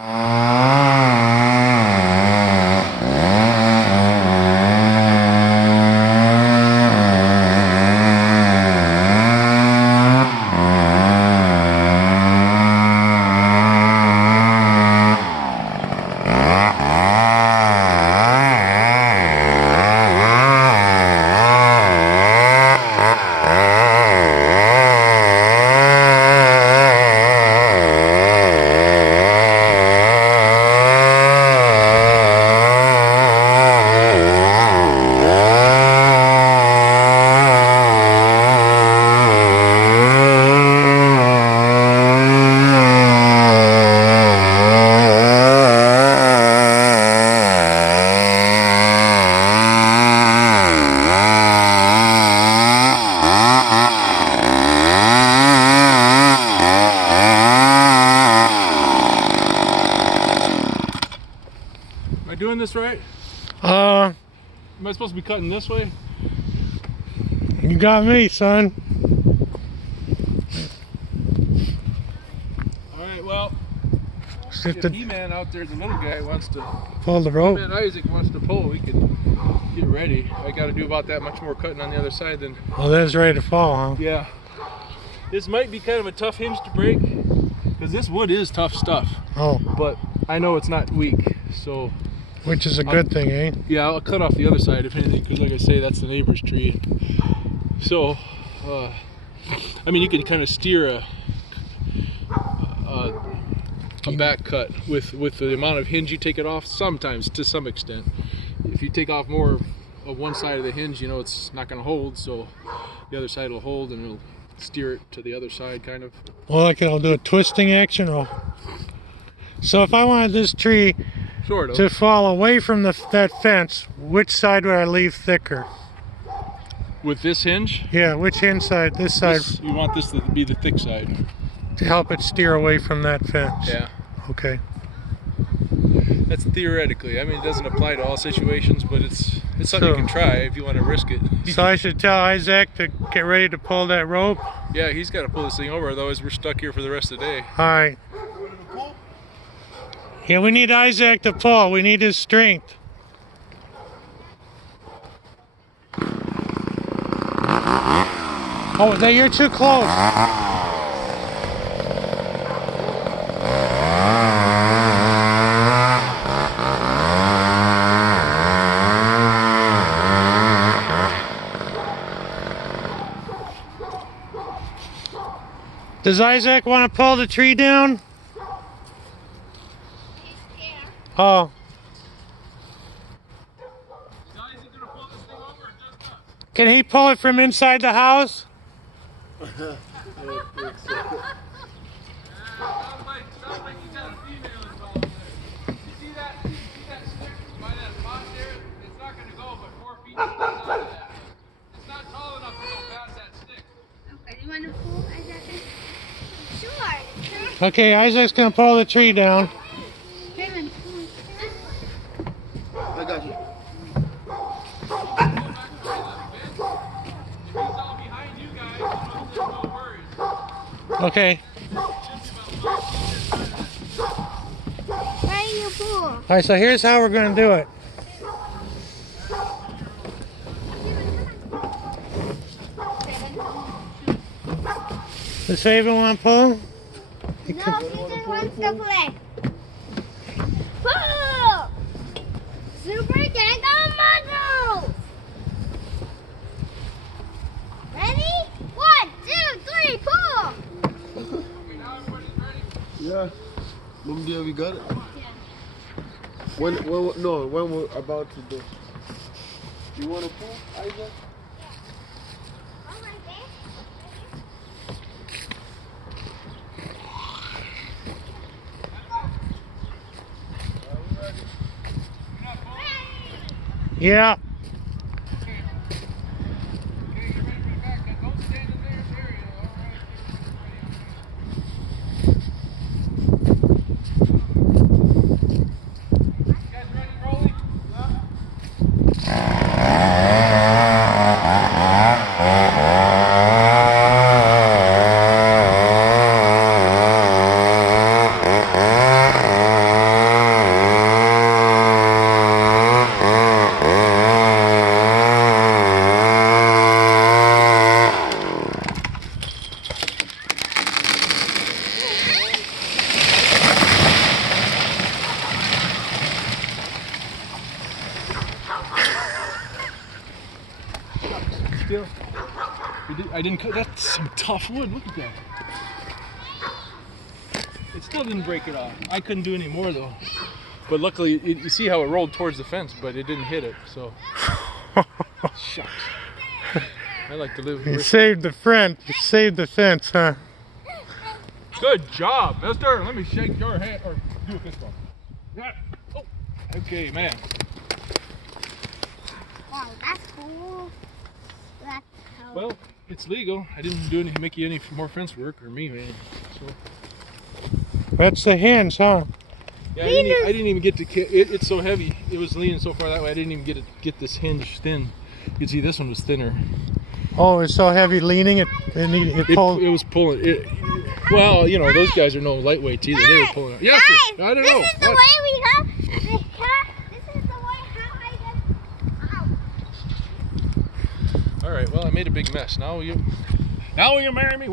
Am I doing this right? Am I supposed to be cutting this way? You got me, son. Alright, well, If if He-Man out there, the little guy, wants to pull the rope. He-Man Isaac wants to pull, we can get ready. I got to do about that much more cutting on the other side than... Well, that's ready to fall, huh? Yeah. This might be kind of a tough hinge to break, because this wood is tough stuff. Oh. But I know it's not weak, so... Which is a good thing, eh? Yeah, I'll cut off the other side if anything, because like I say, that's the neighbor's tree. So, I mean, you can kind of steer a back cut with the amount of hinge you take it off, sometimes, to some extent. If you take off more of one side of the hinge, you know it's not going to hold, so the other side will hold and it'll steer it to the other side, kind of. Well, like I'll do a twisting action. Or... So if I wanted this tree sort of to fall away from that fence, which side would I leave thicker? With this hinge? Yeah, which hinge side? This side? You want this to be the thick side. To help it steer away from that fence? Yeah. Okay. That's theoretically. I mean, it doesn't apply to all situations, but it's something you can try if you want to risk it. So I should tell Isaac to get ready to pull that rope? Yeah, he's got to pull this thing over, otherwise we're stuck here for the rest of the day. Alright. Yeah, we need Isaac to pull. We need his strength. Oh, you're too close. Does Isaac want to pull the tree down? Oh. Can he pull it from inside the house? Okay, Isaac's gonna pull the tree down. I got you. Okay. Where you pull? Alright, so here's how we're gonna do it. Does Faven want to pull? No, he just wants to play. Pull! Super Kango muscles! Ready? 1, 2, 3, pull! Yeah. Mom, dear, we got it. When we're about to do. You want to pull, Isaac? Yeah. I didn't cut. That's some tough wood. Look at that. It still didn't break it off. I couldn't do any more though. But luckily, you see how it rolled towards the fence, but it didn't hit it. So, shucks. I like to live. You saved the front. You saved the fence, huh? Good job, mister. Let me shake your hand or do a fist bump. Yeah. Oh. Okay, man. Wow, that's cool. That's how. Well, it's legal. I didn't do any make you any more fence work or me, man. So. That's the hinge, huh? Yeah, I didn't even get to. It's so heavy. It was leaning so far that way. I didn't even get this hinge thin. You can see this one was thinner. Oh, it's so heavy leaning it pulled. It was pulling. Well, you know those guys are no lightweights either. They were pulling it. Yes, sir. I don't know. This is the way we go. This is the way how I get out. All right. Well, I made a big mess. Now will you marry me?